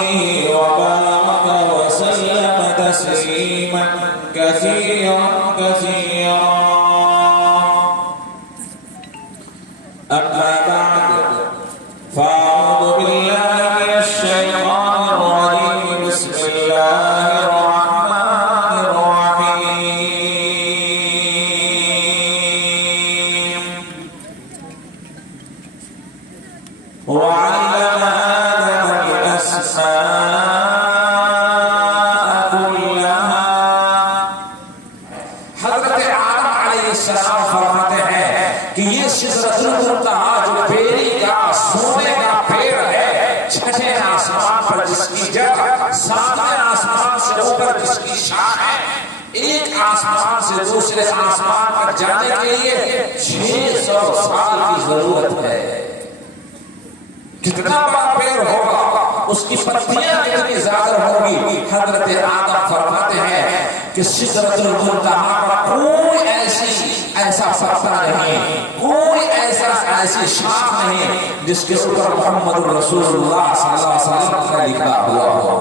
عليه وبارك وسلم تسليما كثيرا كثيرا. أما بعد فأعوذ بالله من الشيطان الرجيم. بسم الله الرحمن الرحيم. وعلم آدم الأسماء كلها. حضرت آدم علیہ السلام فرماتے ہیں کہ یہ شجرۃ المنتہا جو بیری کا سونے کا پیڑ ہے، چھٹے آسمان پر جس کی جگہ، ساتویں آسمان سے اوپر جس کی شان ہے، ایک آسمان سے دوسرے آسمان پر جانے کے لیے 600 سال کی ضرورت ہے. کتنا بڑا پیڑ ہوگا، اس کی پتیاں کتنی زیادہ ہوگی. حضرت آدم فرماتے ہیں کہ شجرۃ المنتہا پر کوئی ایسا پتا نہیں، کوئی ایسی شاخ نہیں جس کے اوپر محمد رسول اللہ صلی اللہ علیہ وسلم کا لکھا ہوا ہو.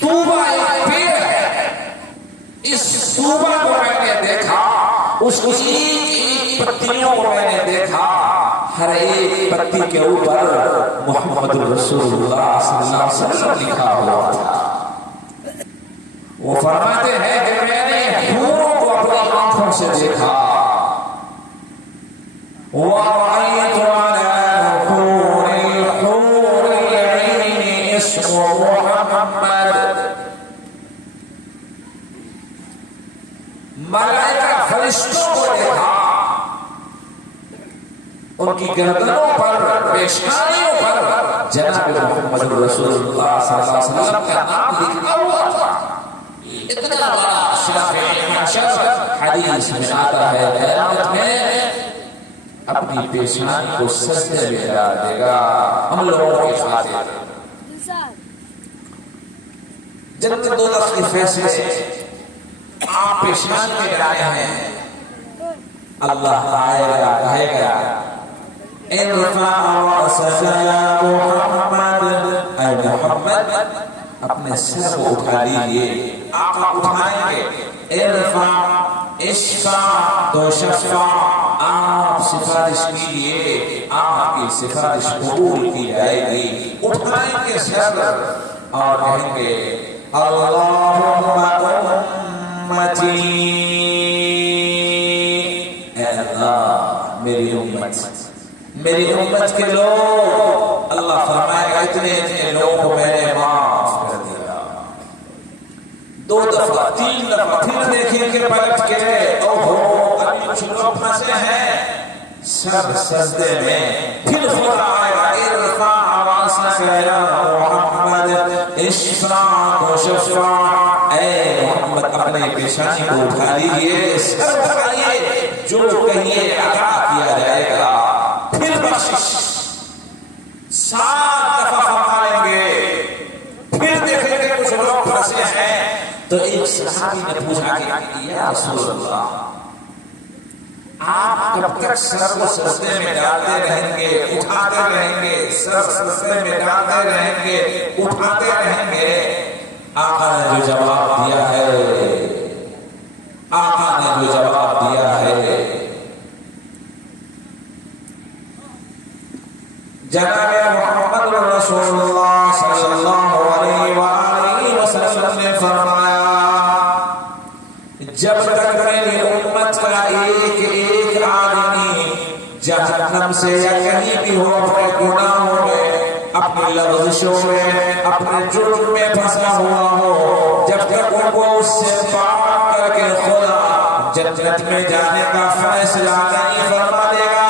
طوبہ ایک پیڑ ہے، اس طوبہ کو میں نے دیکھا، اس کی ایک پتیوں کو میں نے دیکھا، ہر ایک پتی کے اوپر محمد رسول اللہ صلی اللہ علیہ وسلم لکھا ہوا تھا. وہ فرماتے ہیں کہ میں نے حوروں کو اپنی آنکھوں سے دیکھا. وَرَأَيْتُ عَلَى نُحُورِ الْحُورِ الْعِينِ اسْمُهُ مُحَمَّدٌ. ملائکہ فرشتوں کو دیکھا، ان کی گردنوں پر، پیشانیوں پر جناب محمد رسول اللہ صلی اللہ علیہ وسلم کا نام لکھا ہوا تھا. اتنا بڑا شرف حدیث میں آتا ہے، قیامت میں اپنی پیشانی کو سجدے میں ڈال دے گا ہم لوگوں کے خاطر. جنت دوزخ کے فیصلے آپ پیشانی میں ڈالے ہیں. اللہ تعالیٰ کہے گا ارفع رأسك يا محمد، اے محمد اپنے سر کو اٹھا لیجئے. آقا اٹھائیں گے. ارفع اشفع تو شفع، آپ سفارش کیجئے، آپ کی سفارش قبول کی جائے گی. اٹھائیں گے سر اور کہیں گے اللہم امتی، اے اللہ میری امت کے لوگ. اللہ فرمائے گا اتنے لوگوں کو میں نے معاف کر دیا. 2 دفعہ 3 دفعہ پھر دیکھیں کہ پلٹ کے اوہو ابھی کچھ لوگ پھنسے ہیں، سب سجدے میں. پھر خدا آئے گا ارفع رأسك یا محمد اشفع وشفع، اے محمد اپنے پیشانی کو اٹھا لیجئے، سر اٹھائیے، جو کہیے عطا کیا جائے گا. پھر بخشش 7 دفعہ فرمائیں گے. پھر دیکھیں گے کچھ لوگ پھنسے ہیں. تو ایک صحابی نے پوچھا کہ یا رسول اللہ آپ کب تک سر کو سجدے میں ڈالتے رہیں گے، اٹھاتے رہیں گے، سر سجدے میں ڈالتے رہیں گے، اٹھاتے رہیں گے؟ آقا نے جو جواب دیا ہے، آقا نے جو جواب دیا ہے، جناب محمد رسول اللہ صلی اللہ علیہ وآلہ وسلم نے فرمایا جب تک میری امت کا ایک آدمی جہنم سے یا کہیں بھی ہو اپنے گناہوں میں، اپنے لغزشوں میں، اپنے جرم میں پھنسا ہوا ہو، جب تک ان کو اس سے پاک کر کے خدا جنت میں جانے کا فیصلہ نہیں فرما دے گا،